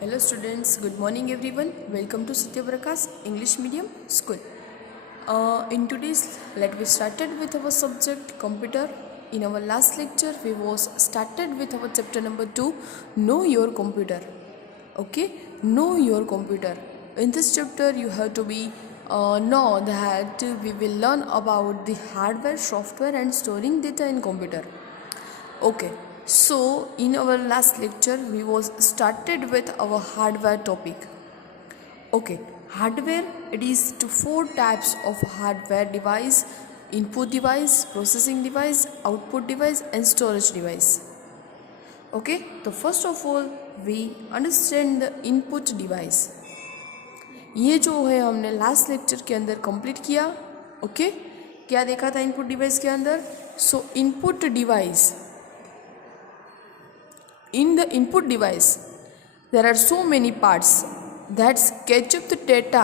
Hello students, good morning everyone. Welcome to Satya Prakash English Medium School. In today's we started with our subject computer. In our last lecture we was started with our chapter number 2, know your computer. Okay, know your computer. In this chapter you have to be know that we will learn about the hardware, software and storing data in computer. Okay, so in our last lecture we was started with our hardware topic. Okay, hardware, it is to four types of hardware device: input device, processing device, output device and storage device. Okay, so first of all we understand the input device. ये जो है हमने last lecture के अंदर complete किया. Okay, क्या देखा था इनपुट डिवाइस के अंदर? सो input device, in the input device there are so many parts that catch up the data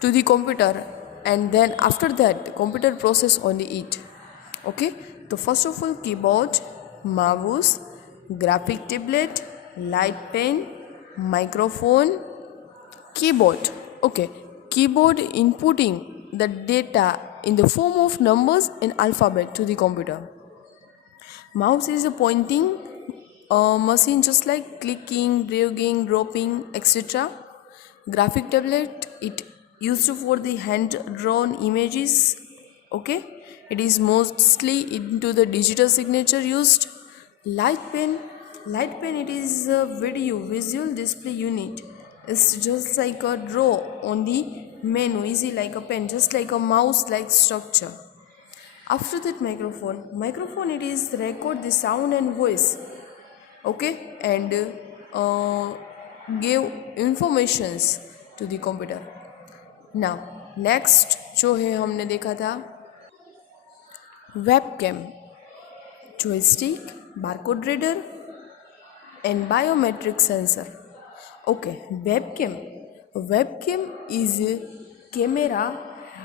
to the computer, and then after that the computer process only it. Okay, so first of all keyboard, mouse, graphic tablet, light pen, microphone, keyboard. Okay, keyboard inputting the data in the form of numbers and alphabet to the computer. Mouse is a pointing machine, just like clicking, dragging, dropping, etc. Graphic tablet, it used for the hand drawn images. Okay, it is mostly into the digital signature used. Light pen, it is a visual display unit. It's just like a draw on the menu, easy like a pen, just like a mouse like structure. After that microphone, it is record the sound and voice. Okay, and give informations to the computer. Now next जो है हमने देखा था webcam, joystick, barcode reader and biometric sensor. Okay, webcam is a camera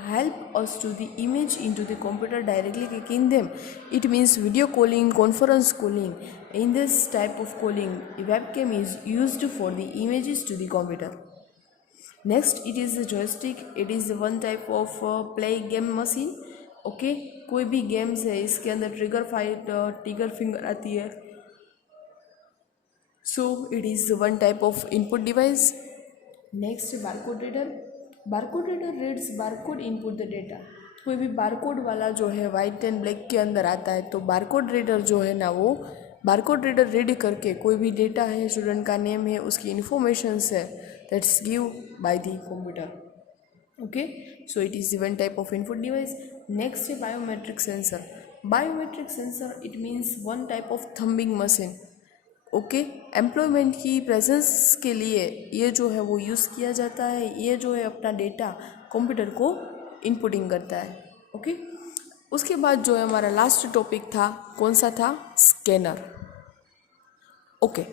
help us to the image into the computer directly clicking them. It means video calling, conference calling. In this type of calling, webcam is used for the images to the computer. Next, it is a joystick. It is one type of play game machine. Okay, कोई भी games है इसके अंदर trigger finger आती है. So it is one type of input device. Next, barcode reader. Barcode reader reads barcode input the data. कोई भी barcode वाला जो है वाइट एंड ब्लैक के अंदर आता है, तो बारकोड रीडर जो है ना, वो बारकोड रीडर रीड करके कोई भी डेटा है, स्टूडेंट का नेम है, उसकी इन्फॉर्मेशंस है, that's give by the computer. Okay, so it is one type of input device. Next है biometric sensor. Biometric sensor it means one type of thumbing machine. Okay, employment की presence के लिए ये जो है वो यूज़ किया जाता है. ये जो है अपना डेटा कंप्यूटर को इनपुटिंग करता है. ओके, उसके बाद जो है हमारा लास्ट टॉपिक था, कौन सा था? Scanner. Okay,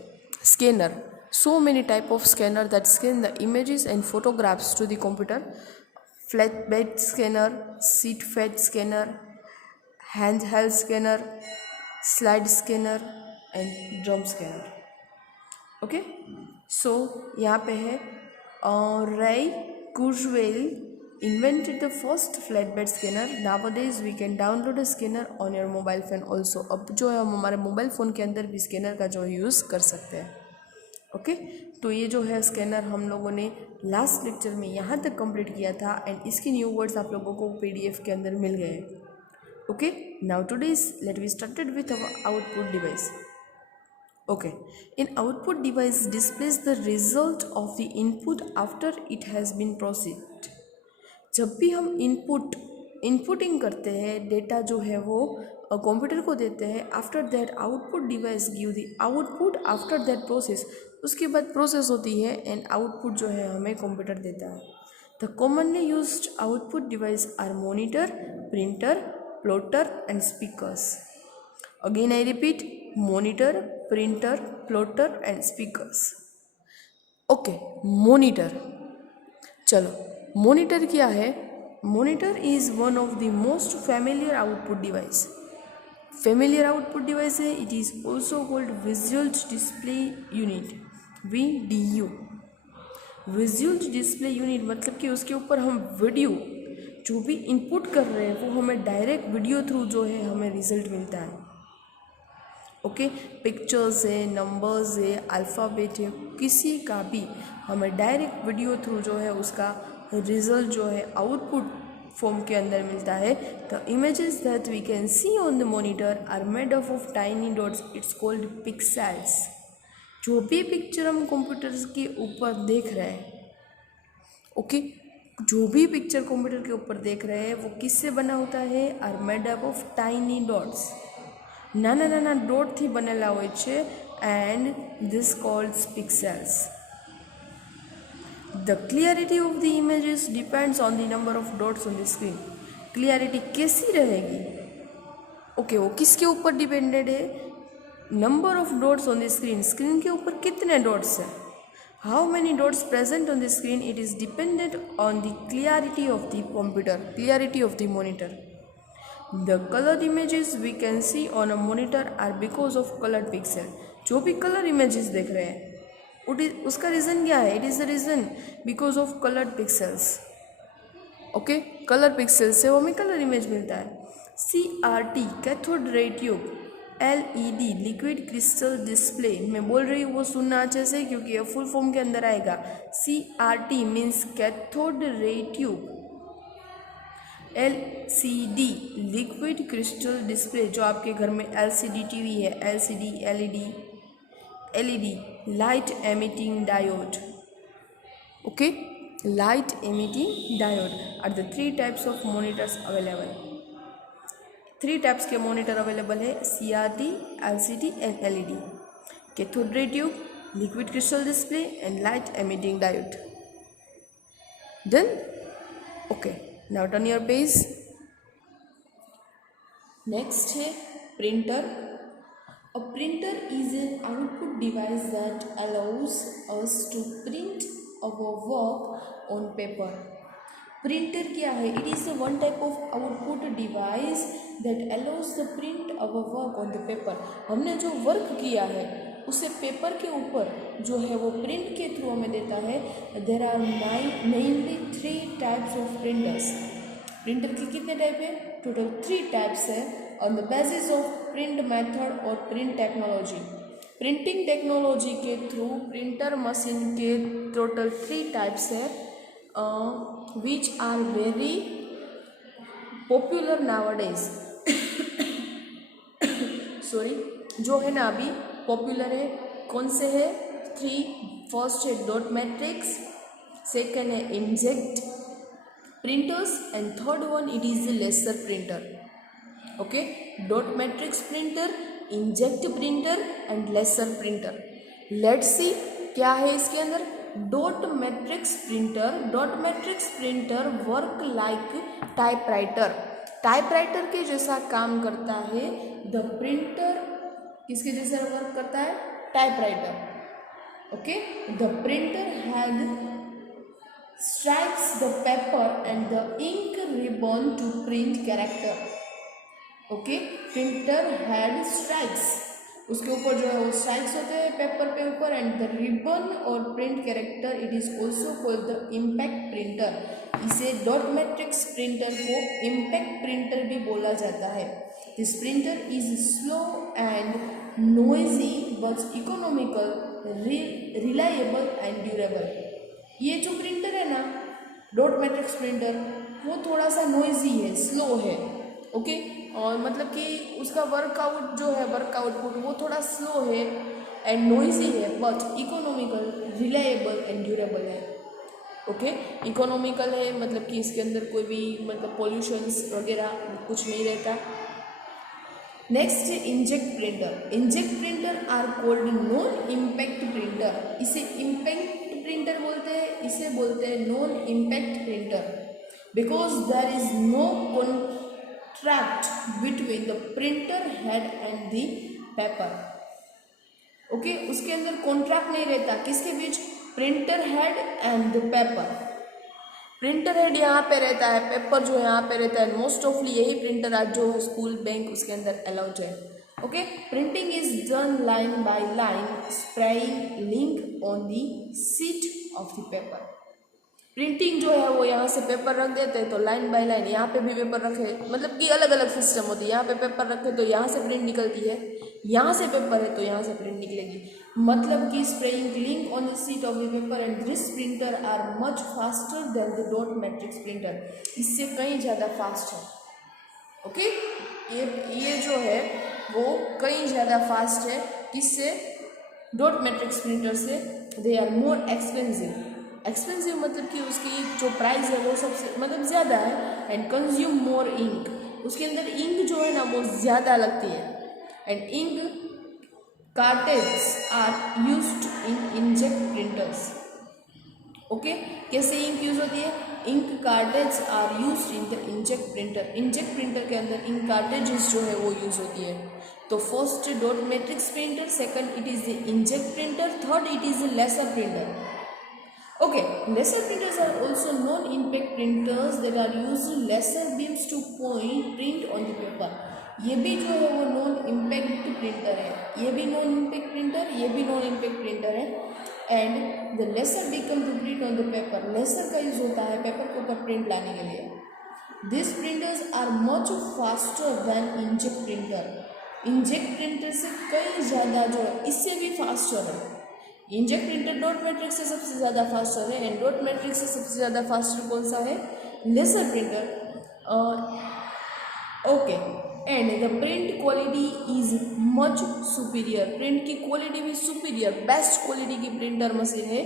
scanner. So many type of scanner that scan the images and photographs to the computer. Flat bed scanner, sheet fed scanner, hand held scanner, slide scanner and drum scanner. Okay, so यहाँ पे है रे कुर्जवेल invented the first flatbed scanner. Nowadays we can download a scanner on your mobile phone also. अब जो है हम हमारे mobile phone के अंदर भी स्कैनर का जो यूज़ कर सकते हैं. ओके, तो ये जो है स्कैनर हम लोगों ने लास्ट लेक्चर में यहाँ तक कंप्लीट किया था, एंड इसके न्यू वर्ड्स आप लोगों को PDF के अंदर मिल गए. Okay, now today's let we started with our output device. Okay, in output device displays the result of the input after it has been processed. जब भी हम इनपुटिंग करते हैं, डेटा जो है वो कंप्यूटर को देते हैं. After that output device give the output after that process. उसके बाद प्रोसेस होती है एंड आउटपुट जो है हमें कंप्यूटर देता है. The commonly used output device are monitor, printer, plotter and speakers. Again I repeat, monitor, printer, plotter and speakers. Okay, monitor. चलो, मॉनिटर क्या है? Monitor is one of the most familiar output device. Familiar output device है. It is also called visual display unit. VDU visual display unit, मतलब कि उसके ऊपर हम video जो भी इनपुट कर रहे हैं वो हमें डायरेक्ट वीडियो थ्रू जो है हमें रिजल्ट मिलता है। ओके, पिक्चर्स है, नंबर्स है, अल्फ़ाबेट है, किसी का भी हमें डायरेक्ट वीडियो थ्रू जो है उसका रिजल्ट जो है आउटपुट फॉर्म के अंदर मिलता है। The images that we can see on the monitor are made up of tiny dots, it's called pixels. जो भी पिक्चर हम कंप्यूटर्स के ऊपर देख रहे हैं, ओके, जो भी पिक्चर कंप्यूटर के ऊपर देख रहे हैं वो किससे बना होता है? Are made up of tiny dots, નાના નાના ડોટથી બનેલા હોય છે, and this called pixels. The clarity of the images depends on the number of dots on the screen. Clarity कैसी रहेगी? ओके, वो किसके ऊपर डिपेंडेड है? Number of dots on the screen. Screen के ऊपर कितने डॉट्स हैं? How many dots present on the screen, it is dependent on the clarity of the computer, clarity of the monitor. The colored images we can see on a monitor are because of colored pixel. जो भी colour images देख रहे हैं उसका reason क्या है? It is the reason because of coloured pixels. Okay, colour pixel से वो हमें कलर इमेज मिलता है. CRT cathode ray tube, LED liquid crystal display. मैं बोल रही हूँ वो सुनना अच्छे से क्योंकि ये फुल फॉर्म के अंदर आएगा. CRT means cathode ray tube. LCD liquid crystal display, जो आपके घर में LCD टीवी है, LCD, LED light emitting diode. Okay, light emitting diode are the 3 types of monitors available. 3 types के मॉनिटर अवेलेबल है, CRT, LCD and LED. Cathode ray tube, liquid crystal display and light emitting diode. Done? Okay, now turn your page. Next है printer. A printer is an output device that allows us to print our work on paper. Printer क्या है? It is a one type of output device that allows the print our work on the paper. हमने जो work किया है उसे paper के ऊपर जो है वो प्रिंट के थ्रू हमें देता है. There are mainly 3 types of printers. Printer के कितने टाइप है? टोटल 3 टाइप्स है on the basis of print method और प्रिंट टेक्नोलॉजी. प्रिंटिंग टेक्नोलॉजी के थ्रू प्रिंटर मशीन के टोटल 3 टाइप्स है which are very popular nowadays. Sorry, जो है ना अभी पॉपुलर है. कौन से है? 3. फर्स्ट है डॉट मैट्रिक्स, सेकेंड है inkjet printers and third one it is the laser printer. Okay, dot matrix printer, inkjet printer and laser printer. Let's see क्या है इसके अंदर. Dot matrix printer. Dot matrix printer work like typewriter. Typewriter के जैसा काम करता है. The printer किसके जैसा वर्क करता है? Typewriter. Okay, the printer had strikes the paper and the ink ribbon to print character. Okay, printer head strikes, उसके ऊपर जो है वो स्ट्राइक्स होते हैं पेपर पे ऊपर, एंड द रिबन और print character it is also called the impact printer. इसे डॉट मैट्रिक्स प्रिंटर को इम्पैक्ट प्रिंटर भी बोला जाता है. This printer is slow and noisy but economical, reliable and durable. ये जो प्रिंटर है ना डॉट मैट्रिक्स प्रिंटर, वो थोड़ा सा नॉइजी है, स्लो है. ओके, और मतलब कि उसका वर्कआउट जो है वर्क आउटपुट वो थोड़ा स्लो है एंड नॉइजी है, but economical, reliable and durable है. ओके, इकोनॉमिकल है मतलब कि इसके अंदर कोई भी मतलब पॉल्यूशंस वगैरह कुछ नहीं रहता. नेक्स्ट है inkjet printer. Inkjet printer are called non impact printer. इसे इम्पैक्ट प्रिंटर बोलते हैं, इसे बोलते हैं non impact printer because there is no contract between the printer head and the paper. Okay, उसके अंदर कॉन्ट्रैक्ट नहीं रहता. किसके बीच? Printer head and the paper. Printer head यहाँ पे रहता है, पेपर जो यहाँ पे रहता है. मोस्ट ऑफली यही प्रिंटर आज जो है स्कूल बैंक उसके अंदर अलाउड है. Okay, printing is done line by line spraying ink on the seat of the paper. Printing जो है वो यहाँ से पेपर रख देते हैं तो लाइन बाय लाइन यहाँ पे भी पेपर रखे, मतलब कि अलग अलग सिस्टम होती है। यहाँ पे पेपर रखे तो यहाँ से प्रिंट निकलती है, यहाँ से पेपर है तो यहाँ से प्रिंट निकलेगी। मतलब कि spraying ink on the sheet of the paper and this printer are much faster than the dot matrix printer, इससे कहीं ज़्यादा फास्ट है। ओके, ये जो है वो कहीं ज़्यादा फास्ट है, किससे? डॉट मैट्रिक्स प्रिंटर से। They are more expensive, expensive मतलब कि उसकी जो प्राइस है वो सबसे मतलब ज़्यादा है। एंड कंज्यूम मोर इंक, उसके अंदर इंक जो है ना वो ज़्यादा लगती है। And ink cartridge are used in inkjet printers. Okay, कैसे इंक यूज होती है? Ink cartridge are used in the inkjet printer, inkjet printer के अंदर इंक कार्टेजेस जो है वो यूज होती है। तो first dot matrix printer, second it is the inkjet printer, third it is the laser printer. Okay, laser printers are also non-impact printers that are used laser beams to print on the paper. ये भी जो है वो non impact printer है, ये भी non impact printer, ये भी नॉन इम्पैक्ट प्रिंटर है। And the laser become to print on the paper, laser का यूज होता है पेपर के ऊपर प्रिंट लाने के लिए। This printers are much faster than inkjet printer, inkjet printer से कई ज़्यादा जो है इससे भी फास्टर है। इंजेक्ट प्रिंटर डॉट मैट्रिक्स से सबसे ज़्यादा फास्टर है, एंड डॉट मैट्रिक्स से सबसे ज़्यादा फास्टर कौन सा है? Laser printer. Okay, and the print quality is much superior, print की क्वालिटी भी सुपीरियर, बेस्ट क्वालिटी की प्रिंटर मशीन है।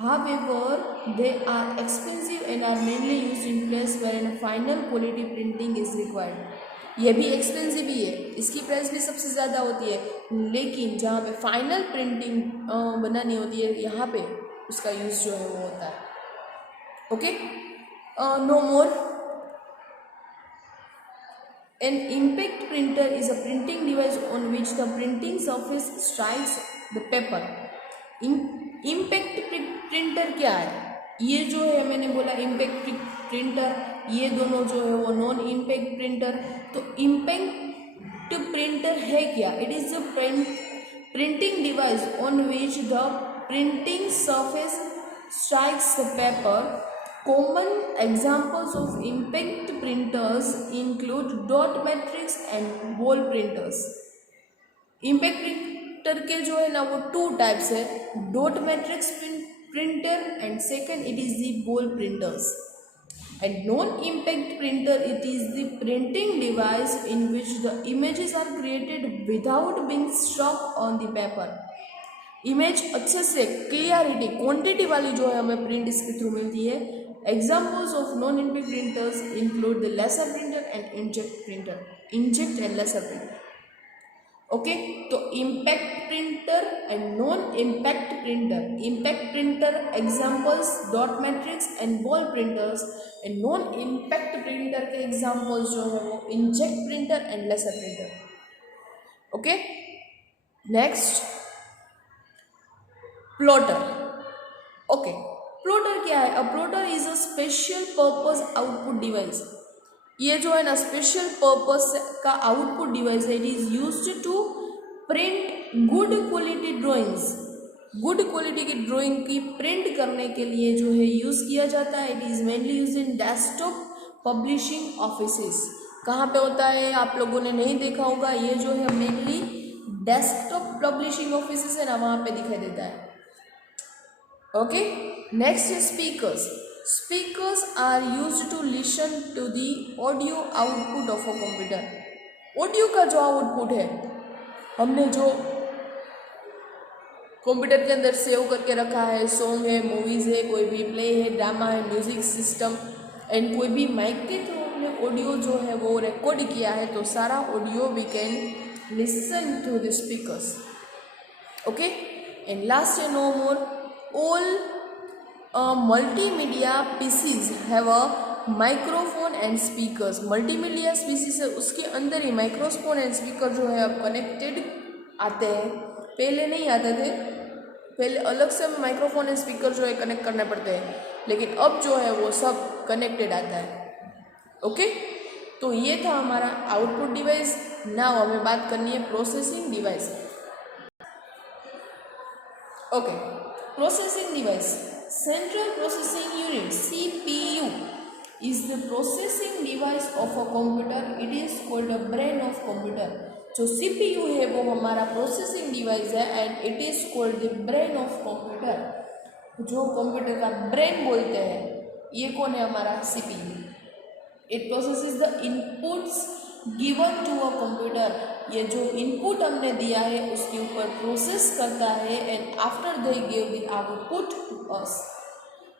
However they are expensive and are mainly used in place where final quality printing is required. ये भी expensive ही है, इसकी price भी सबसे ज़्यादा होती है, लेकिन जहाँ पे फाइनल प्रिंटिंग बनानी होती है यहाँ पे उसका यूज़ जो है वो होता है। Okay, no more. An impact printer is a printing device on which the printing surface strikes the paper. Impact printer क्या है? ये जो है मैंने बोला इम्पैक्ट प्रिंटर, ये दोनों जो है वो नॉन इम्पैक्ट प्रिंटर। तो इम्पैक्ट प्रिंटर है क्या? It is the printing device on which the printing surface strikes the paper. Common examples of impact printers include dot matrix and ball printers. Impact printer के जो है ना वो two types है, dot matrix printer and second it is the ball printers. And non impact printer it is the printing device in which the images are created without being struck on the paper. Image अच्छे से clarity quantity वाली जो है हमें print इसके through मिलती है। Examples of non-impact printers include the laser printer and inject and laser printer. Okay, तो impact printer and non-impact printer. Impact printer examples dot matrix and ball printers, and non-impact printer के examples जो है वो inject printer and laser printer. Okay, next plotter. Okay. Plotter क्या है? A plotter is a special purpose output device. ये जो है ना स्पेशल पर्पस का आउटपुट डिवाइस है। It is used to print good quality drawings, good quality की drawing की प्रिंट करने के लिए जो है यूज़ किया जाता है। इट इज़ मेनली यूज इन डेस्कटॉप पब्लिशिंग ऑफिसेस। कहाँ पे होता है आप लोगों ने नहीं देखा होगा, ये जो है मेनली डेस्कटॉप पब्लिशिंग ऑफिसेस है ना वहाँ पे दिखाई देता है। ओके, नेक्स्ट है speakers. Speakers are used to listen to the audio output of a computer. Audio का जो आउटपुट है हमने जो कंप्यूटर के अंदर सेव करके रखा है, सॉन्ग है, मूवीज़ है, कोई भी प्ले है, ड्रामा है, म्यूजिक सिस्टम एंड कोई भी माइक के थ्रू हमने ऑडियो जो है वो रिकॉर्ड किया है, तो सारा audio we can listen to the speakers. Okay, and last है no more. All multimedia PCs have a microphone and speakers. Multimedia स्पीसीज है उसके अंदर ही माइक्रोफोन एंड स्पीकर जो है अब कनेक्टेड आते हैं। पहले नहीं आते थे, पहले अलग से माइक्रोफोन एंड स्पीकर जो है कनेक्ट करने पड़ते हैं, लेकिन अब जो है वो सब कनेक्टेड आता है। ओके, तो ये था हमारा आउटपुट डिवाइस नाउ हमें बात करनी है processing device. Okay, processing device, central processing unit CPU is the processing device of a computer. It is called a brain of computer. जो CPU है वो हमारा प्रोसेसिंग डिवाइस है and it is called the brain of computer. जो computer का brain बोलते हैं ये कौन है? हमारा CPU। It processes the inputs given to a computer. ये जो इनपुट हमने दिया है उसके ऊपर प्रोसेस करता है and after they give the output to us.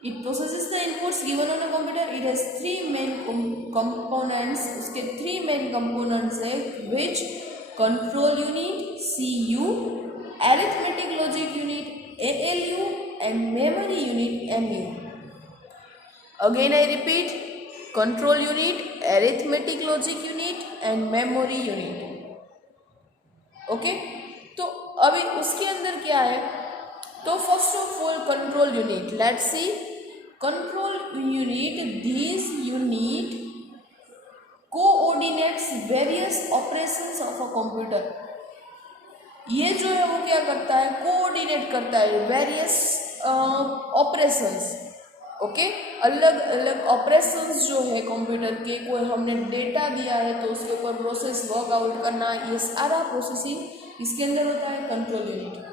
It processes the inputs given on a computer. It has three main components. उसके three main components है which control unit CU, arithmetic logic unit ALU and memory unit MU. Again I repeat, control unit, arithmetic logic unit and memory unit. Okay? तो अभी उसके अंदर क्या है? तो first of all control unit, let's see control unit, this unit coordinates various operations of a computer. ये जो है वो क्या करता है? कोऑर्डिनेट करता है वेरियस ऑपरेशंस। ओके, अलग अलग ऑपरेशंस जो है कंप्यूटर के, कोई हमने डेटा दिया है तो उसके ऊपर प्रोसेस वर्कआउट करना, ये सारा प्रोसेसिंग इसके अंदर होता है कंट्रोल यूनिट।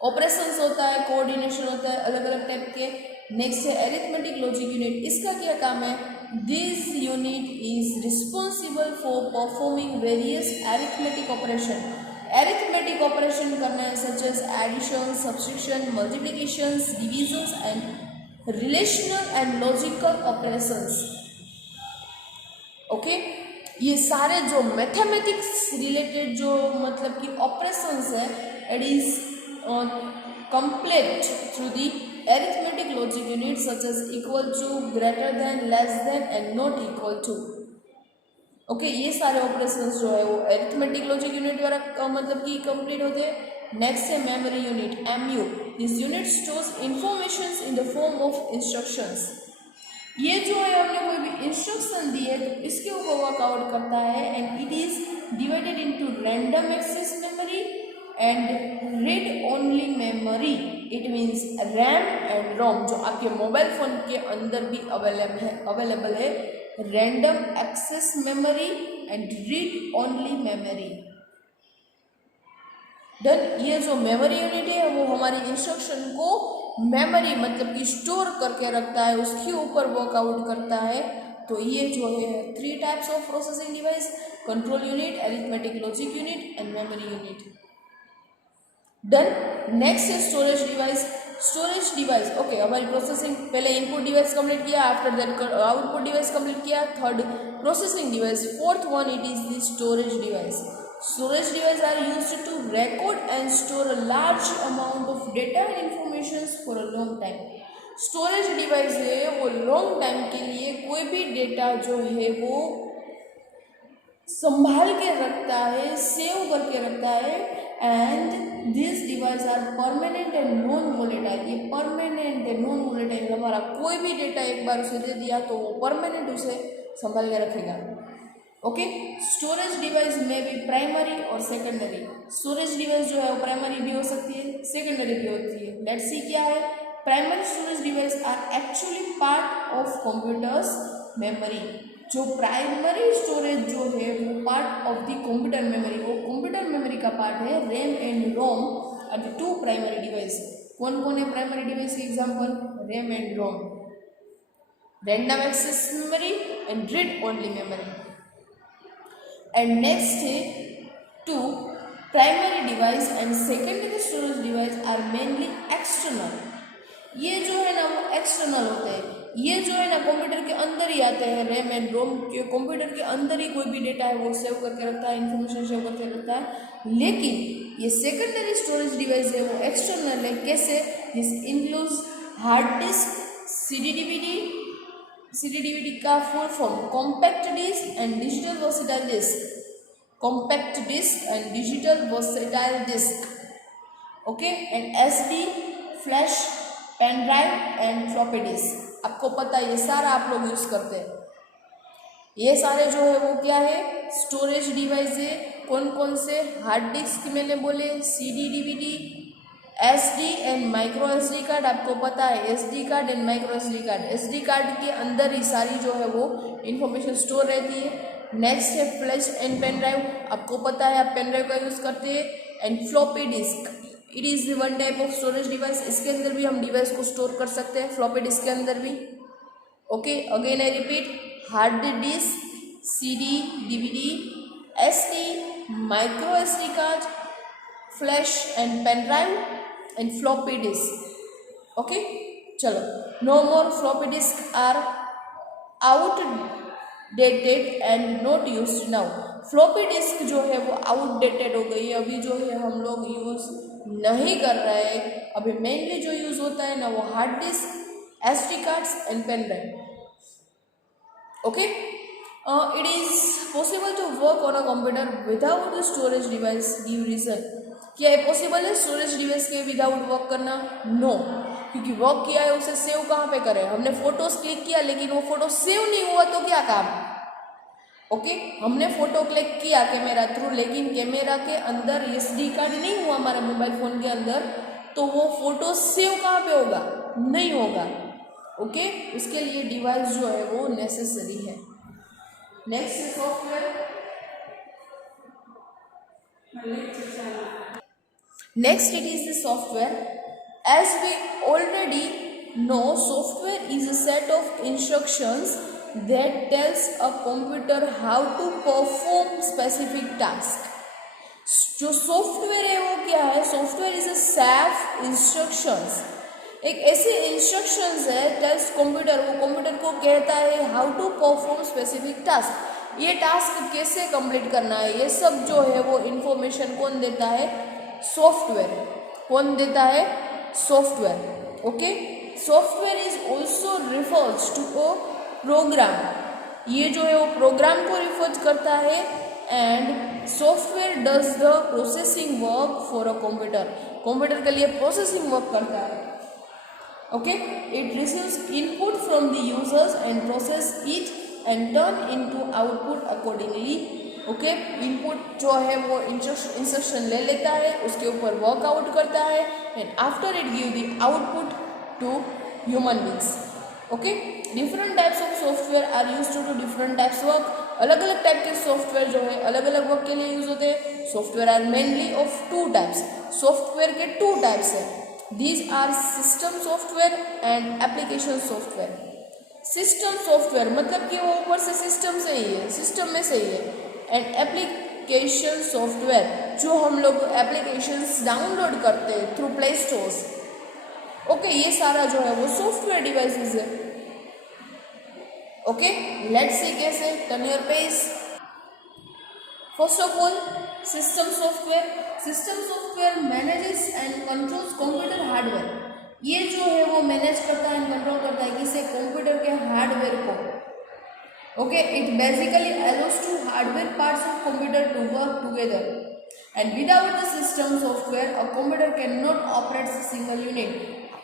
ऑपरेशंस होता है, कोऑर्डिनेशन होता है अलग अलग टाइप के। नेक्स्ट है एरिथमेटिक लॉजिक यूनिट। इसका क्या काम है? This unit is responsible for performing various arithmetic operation. Arithmetic operation करना है such as addition, subtraction, multiplication, division and relational and logical operations. Okay, ये सारे जो मैथमेटिक्स रिलेटेड जो मतलब कि ऑपरेशंस है it is complete through the arithmetic logic unit such as equal to, greater than, less than and not equal to. Okay, ये सारे operations जो है वो arithmetic logic unit द्वारा मतलब कि कंप्लीट होते हैं। नेक्स्ट है memory unit MU। This unit stores informations in the form of instructions. ये जो है हमने कोई भी इंस्ट्रक्शन दी है तो इसके ऊपर वर्कआउट करता है and it is divided into random access memory and read only memory. It means RAM and ROM, जो आपके मोबाइल फ़ोन के अंदर भी अवेलेबल है random access memory and read only memory. Done. ये जो मेमोरी यूनिट है वो हमारी इंस्ट्रक्शन को मेमोरी मतलब कि स्टोर करके रखता है, उसके ऊपर वर्कआउट करता है। तो ये जो है three types of processing device, control unit, arithmetic logic unit and memory unit. Done. Next है storage device. Storage device, okay, हमारी प्रोसेसिंग पहले इनपुट डिवाइस कंप्लीट किया, after that output device complete किया, third processing device, fourth one it is the storage device. Storage device are used to record and store a large amount of data and information for a long time. Storage device है वो long time के लिए कोई भी data जो है वो संभाल के रखता है, सेव करके रखता है and this device are permanent and non volatile. ये परमानेंट एंड नॉन वोलेटाइल, हमारा कोई भी डेटा एक बार उसे दे दिया तो वो परमानेंट उसे संभाल के रखेगा। ओके, स्टोरेज डिवाइस में भी प्राइमरी और सेकेंडरी। स्टोरेज डिवाइस जो है वो प्राइमरी भी हो सकती है, सेकेंडरी भी होती है। लेट्स सी क्या है। Primary storage device are actually part of computers memory. जो प्राइमरी स्टोरेज जो है वो part of the computer memory, वो कंप्यूटर मेमोरी का पार्ट है। RAM and ROM are the two primary device. कौन कौन है प्राइमरी डिवाइस के example? RAM and ROM, random access memory and read only memory. And next है two primary device and secondary storage device are mainly external. ये जो है ना वो एक्सटर्नल होते हैं। ये जो है ना कंप्यूटर के अंदर ही आते हैं। रैम एंड रोम के कंप्यूटर के अंदर ही कोई भी डेटा है वो सेव करके रखता है, इन्फॉर्मेशन सेव करके रखता है। लेकिन ये सेकेंडरी स्टोरेज डिवाइस है वो एक्सटर्नल है। कैसे? This includes hard disk, CD DVD का full form compact disc and digital versatile disc. Compact disc and digital versatile disc, okay, and SD, flash, pen drive and floppy disk. आपको पता है ये सारा आप लोग यूज करते हैं। ये सारे जो है वो क्या है, स्टोरेज डिवाइस है। कौन कौन से, हार्ड डिस्क मैंने बोले, CD DVD, SD and micro SD card, आपको पता है SD card and micro SD card. SD card के अंदर ही सारी जो है वो इंफॉर्मेशन स्टोर रहती है। नेक्स्ट है फ्लैश एंड पेन ड्राइव, आपको पता है आप पेन ड्राइव का यूज़ करते हैं। And floppy disc, it is one type of storage device, इसके अंदर भी हम डिवाइस को स्टोर कर सकते हैं, फ्लॉपी डिस्क के अंदर भी। Okay, again I repeat, hard disk, CD DVD, SD, micro SD card, flash and pen drive and floppy disk. Okay, चलो, no more floppy disk are outdated and not used now. Floppy disk जो है वो outdated हो गई है, अभी जो है हम लोग यूज़ नहीं कर रहे हैं। अभी मेनली जो यूज़ होता है ना वो hard disk, SD cards and pen drive. Okay, it is possible to work on a computer without the storage device, give reason। क्या ये पॉसिबल है स्टोरेज डिवाइस के विदाउट वर्क करना? नो, क्योंकि वर्क किया है उसे सेव कहाँ पे करें, हमने फोटोज क्लिक किया लेकिन वो फोटो सेव नहीं हुआ तो क्या काम। ओके, हमने फोटो क्लिक किया कैमरा थ्रू लेकिन कैमरा के अंदर SD कार्ड नहीं हुआ हमारे मोबाइल फोन के अंदर, तो वो फोटो सेव कहाँ पे होगा, नहीं होगा। ओके, उसके लिए डिवाइस जो है वो नेसेसरी है। Next software, next it is the software। as we already know, software is a set of instructions that tells a computer how to perform specific task। जो सॉफ्टवेयर है वो क्या है, software is a set instructions, एक ऐसे instructions है tales computer, वो computer को कहता है how to perform specific task, ये टास्क कैसे कंप्लीट करना है, ये सब जो है वो इंफॉर्मेशन कौन देता है, सॉफ्टवेयर। कौन देता है, software. Okay, software is also refers to a program, ये जो है वो प्रोग्राम को रिफर करता है। And software does the processing work for a computer, computer के लिए प्रोसेसिंग वर्क करता है। Okay, it receives input from the users and process it and turn into output accordingly. Okay, input जो है वो इंस्ट्रक्शन ले लेता है, उसके ऊपर वर्कआउट करता है and after it give the output to human beings. Okay, different types of software are use to do different types work, अलग अलग टाइप के सॉफ्टवेयर जो है अलग अलग वर्क के लिए यूज होते हैं। Software are mainly of two types, software के टू टाइप्स है, these are system software and application software. System software मतलब कि वो ऊपर से सिस्टम से ही है, सिस्टम में से ही है। एंड एप्लीकेशन सॉफ्टवेयर जो हम लोग एप्लीकेशंस डाउनलोड करते हैं थ्रू प्ले स्टोर्स। ओके, ये सारा जो है वो सॉफ्टवेयर डिवाइसेस है। ओके, लेट्स सी कैसे, turn your page. First of all, system software. System software manages and controls computer hardware, ये जो है वो मैनेज करता है एंड कंट्रोल करता है किसे, कंप्यूटर के हार्डवेयर को। Okay, it basically allows to hardware parts of computer to work together and without the system software a computer can not operate single unit.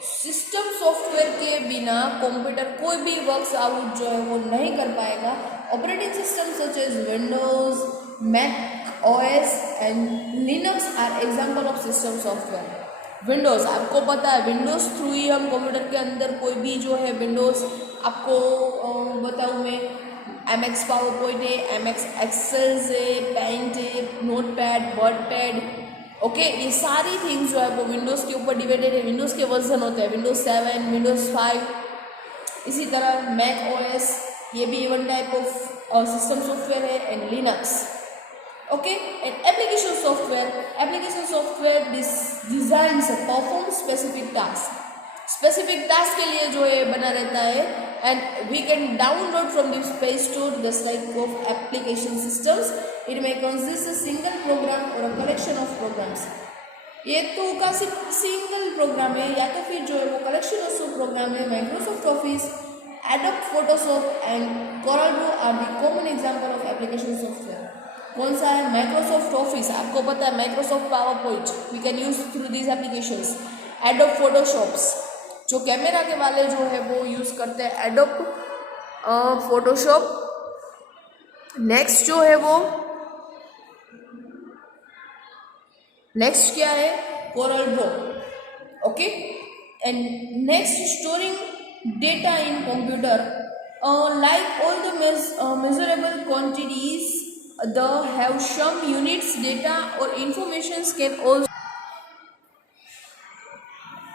System software के बिना computer कोई भी works out जो है वो नहीं कर पाएगा। Operating system such as Windows, Mac OS and Linux are example of system software. Windows, आपको पता है विंडोज़ थ्रू ही हम कंप्यूटर के अंदर कोई भी जो है विंडोज़, आपको बताऊँ मैं, MS पावरपॉइंट है, MS एक्सेल है, पेंट है, नोटपैड, वर्डपैड। ओके, ये सारी थिंग्स जो है वो विंडोज़ के ऊपर डिवाइडेड है। विंडोज़ के वर्जन होते हैं विंडोज़ 7, विंडोज़ 5, इसी तरह मैक OS, ये भी one type of system software है, and Linux. Okay, and application software design से perform specific task, specific task के लिए जो है बना रहता है। And we can download from the play store this type of application systems. It may consist a single program और a collection of programs, ये तो का सिंगल प्रोग्राम है या तो फिर जो है वो कलेक्शन ऑफ प्रोग्राम है। Microsoft Office, Adobe Photoshop and Corel Draw are the common example of application software. कौन सा है, माइक्रोसॉफ्ट ऑफिस, आपको पता है Microsoft PowerPoint we can use through these applications. Adobe Photoshops, जो कैमरा के वाले जो है वो यूज़ करते हैं एडोब फोटोशॉप नेक्स्ट जो है वो नेक्स्ट क्या है, Corel Draw. Okay, and next storing data in computer, like all the measurable quantities the have some units data or informations can also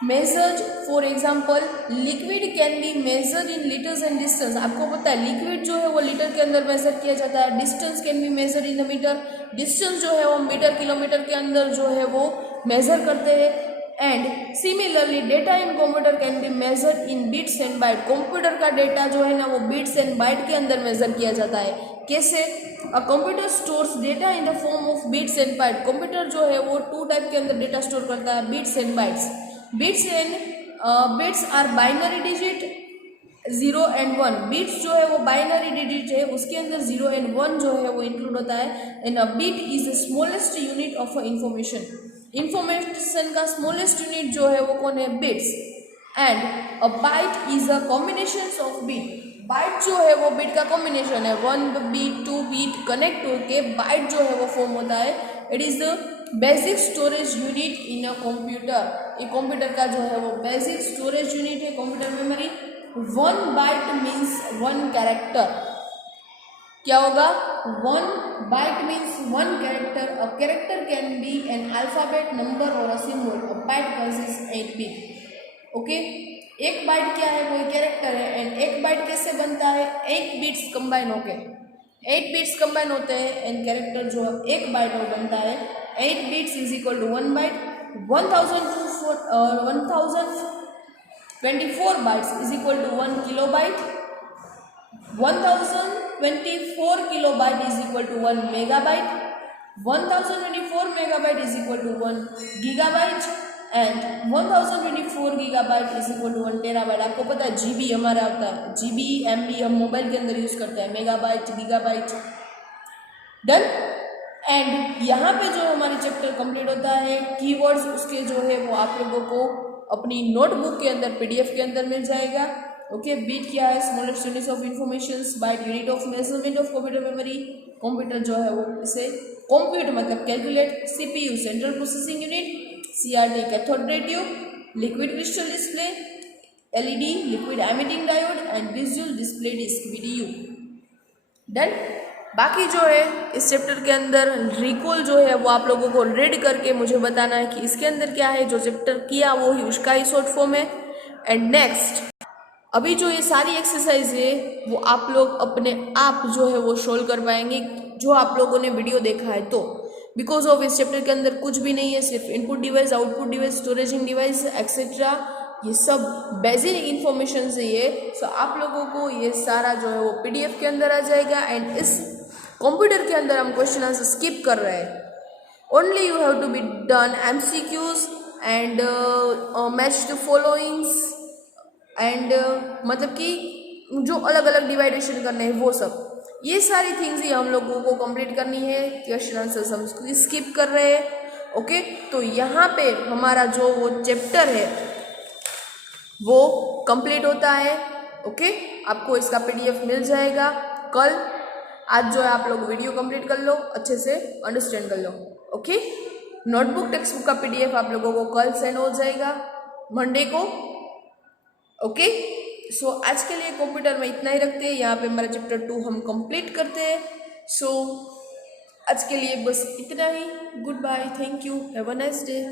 measured. For example, liquid can be measured in liters and distance. आपको पता है liquid जो है वो litre के अंदर major किया जाता है। Distance can be measure in the meter, distance जो है वो मीटर किलोमीटर के अंदर जो है वो मेजर करते हैं। And similarly data in computer can be measure in bits and byte. Computer का डेटा जो है ना वो बिट्स एंड बाइट के अंदर मेजर किया जाता है। कैसे? A computer stores data in the form of bits and byte. Computer जो है वो टू टाइप के अंदर डेटा स्टोर करता है, bits and bytes. Bits are binary digit 0 and 1। Bits जो है वो बाइनरी डिजिट है, उसके अंदर 0 एंड 1 जो है वो इंक्लूड होता है। And a bit is the smallest unit of information. Information का स्मॉलेस्ट यूनिट जो है वो कौन है? Bits. And a byte is a combination of bit. Byte जो है वो बिट का कॉम्बिनेशन है, 1 बीट 2 बीट कनेक्ट होके बाइट जो है वो फॉर्म होता है। It is the basic storage unit in a computer. ये कंप्यूटर का जो है वो बेसिक स्टोरेज यूनिट है, computer memory. 1 byte means 1 character. क्या होगा? 1 byte means 1 character. A character can be an alphabet, number और a symbol. A byte consist 8 bit. Okay, एक बाइट क्या है? कोई कैरेक्टर है। एंड एक बाइट कैसे बनता है? 8 बिट्स कंबाइन होके 8 बिट्स कंबाइन होते हैं एंड कैरेक्टर जो एक बाइट में बनता है। 8 bits is equal to 1 byte. 1024 bytes is equal to 1 kilobyte. 1024 kilobyte is equal to 1 megabyte. 1024 megabyte is equal to 1 gigabyte. And 1024 gigabyte is equal to 1 terabyte. आपको पता है जीबी हमारा आता है, जीबी एमबी हम मोबाइल के अंदर यूज करते हैं, मेगाबाइट गीगाबाइट। डन। एंड यहाँ पे जो हमारे चैप्टर कंप्लीट होता है, कीवर्ड्स उसके जो है वो आप लोगों को अपनी नोटबुक के अंदर पीडीएफ के अंदर मिल जाएगा। ओके, बीट क्या है? Smallest unit of information. Byte unit of measurement of computer memory. Computer जो है वो इसे कंप्यूट मतलब calculate. CPU central processing unit. CRT cathode ray tube. Liquid crystal display. LED liquid emitting diode. And visual display disk VDU. Done. बाकी जो है इस chapter के अंदर रिकॉल जो है वो आप लोगों को रीड करके मुझे बताना है कि इसके अंदर क्या है। जो चैप्टर किया वो ही उसका ही शॉर्ट फॉर्म है। एंड नेक्स्ट अभी जो ये सारी एक्सरसाइज है वो आप लोग अपने आप जो है वो सोल्व कर पाएंगे, जो आप लोगों ने वीडियो देखा है तो। बिकॉज ऑफ इस चैप्टर के अंदर कुछ भी नहीं है, सिर्फ input device, output device, storaging device etcetera, ये सब बेसिक इन्फॉर्मेशन है ये। सो आप लोगों को ये सारा जो है वो पीडीएफ के अंदर आ जाएगा। एंड इस कंप्यूटर के अंदर हम क्वेश्चन आंसर स्किप कर रहे हैं। Only you have to be done MCQs and match the followings and मतलब कि जो अलग अलग डिवाइडेशन करने हैं वो सब, ये सारी थिंग्स ही हम लोगों को कंप्लीट करनी है। क्वेश्चन आंसर हम स्किप कर रहे हैं। ओके, तो यहाँ पे हमारा जो वो चैप्टर है वो कंप्लीट होता है। ओके, आपको इसका पीडीएफ मिल जाएगा कल। आज जो है आप लोग वीडियो कंप्लीट कर लो, अच्छे से अंडरस्टैंड कर लो। ओके, नोटबुक टेक्स्ट बुक का पीडीएफ आप लोगों को कल सेंड हो जाएगा मंडे को। ओके, सो आज के लिए कंप्यूटर में इतना ही रखते हैं। यहाँ पे हमारा चैप्टर 2 हम कंप्लीट करते हैं। सो आज के लिए बस इतना ही। Good bye, thank you, have a nice day.